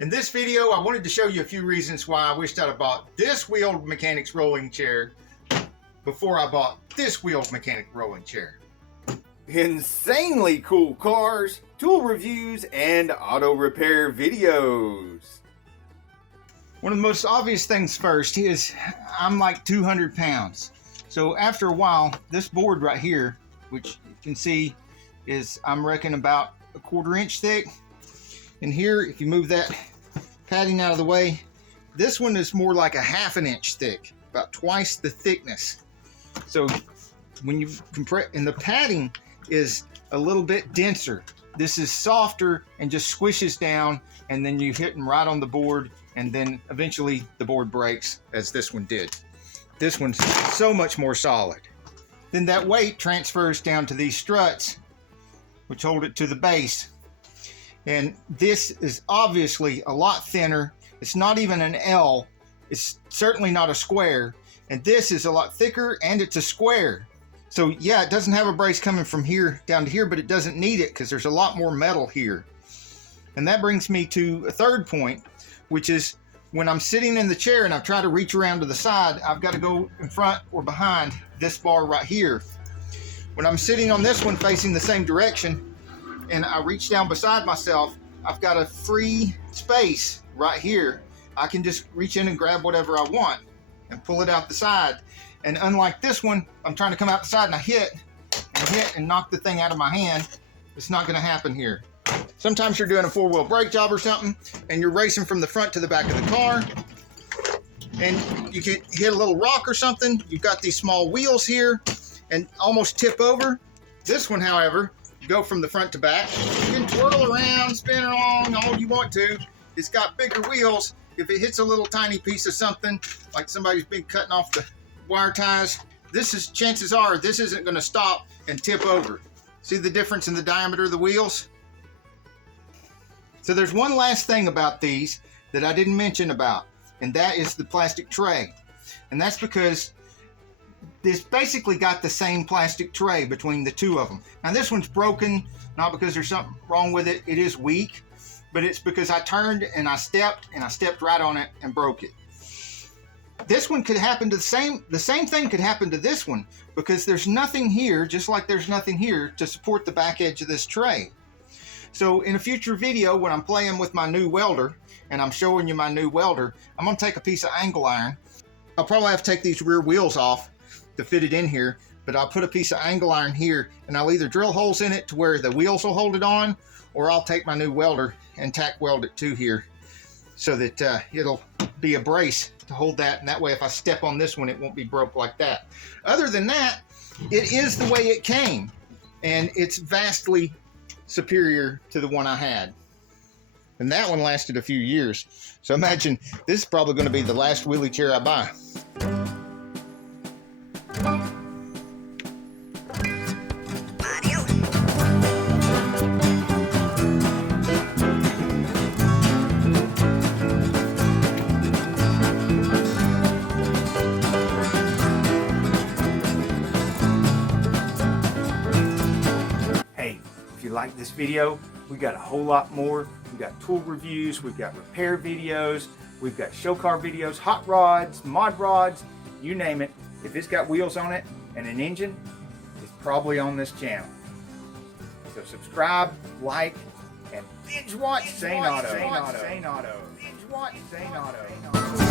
In this video, I wanted to show you a few reasons why I wished I'd have bought this wheeled mechanics rolling chair before I bought this wheeled mechanic rolling chair. Insanely cool cars, tool reviews, and auto repair videos. One of the most obvious things first is I'm like 200 pounds. So after a while, this board right here, which you can see is, I'm reckoning about a 1/4 inch thick. And here, if you move that padding out of the way, this one is more like a 1/2 inch thick, about twice the thickness. So when you compress, and the padding is a little bit denser. This is softer and just squishes down, and then you hit them right on the board, and then eventually the board breaks, as this one did. This one's so much more solid. Then that weight transfers down to these struts, which hold it to the base. And this is obviously a lot thinner. It's not even an L. It's certainly not a square. And this is a lot thicker, and it's a square. So yeah, it doesn't have a brace coming from here down to here, but it doesn't need it because there's a lot more metal here. And that brings me to a third point, which is when I'm sitting in the chair and I try to reach around to the side, I've got to go in front or behind this bar right here. When I'm sitting on this one facing the same direction and I reach down beside myself, I've got a free space right here. I can just reach in and grab whatever I want and pull it out the side. And unlike this one, I'm trying to come out the side and I hit and knock the thing out of my hand. It's not going to happen here. Sometimes you're doing a 4-wheel brake job or something and you're racing from the front to the back of the car and you get hit a little rock or something. You've got these small wheels here and almost tip over. This one, however, you go from the front to back. You can twirl around, spin along all you want to. It's got bigger wheels. If it hits a little tiny piece of something, like somebody's been cutting off the wire ties, chances are this isn't going to stop and tip over. See the difference in the diameter of the wheels? So there's one last thing about these that I didn't mention about, and that is the plastic tray. And that's because this basically got the same plastic tray between the two of them. Now this one's broken, not because there's something wrong with it. It is weak, but it's because I turned and I stepped right on it and broke it. This one could happen to the same thing could happen to this one because there's nothing here, just like there's nothing here to support the back edge of this tray. So in a future video, when I'm playing with my new welder and I'm showing you my new welder, I'm gonna take a piece of angle iron. I'll probably have to take these rear wheels off to fit it in here, but I'll put a piece of angle iron here and I'll either drill holes in it to where the wheels will hold it on, or I'll take my new welder and tack weld it to here so that it'll be a brace to hold that, and that way if I step on this one it won't be broke like that. Other than that, it is the way it came, and it's vastly superior to the one I had. And that one lasted a few years. So imagine this is probably going to be the last wheelie chair I buy. If you like this video, we got a whole lot more. We got tool reviews, we've got repair videos, we've got show car videos, hot rods, mod rods, you name it. If it's got wheels on it and an engine, it's probably on this channel. So subscribe, like, and binge watch Saneauto. Binge watch Saneauto.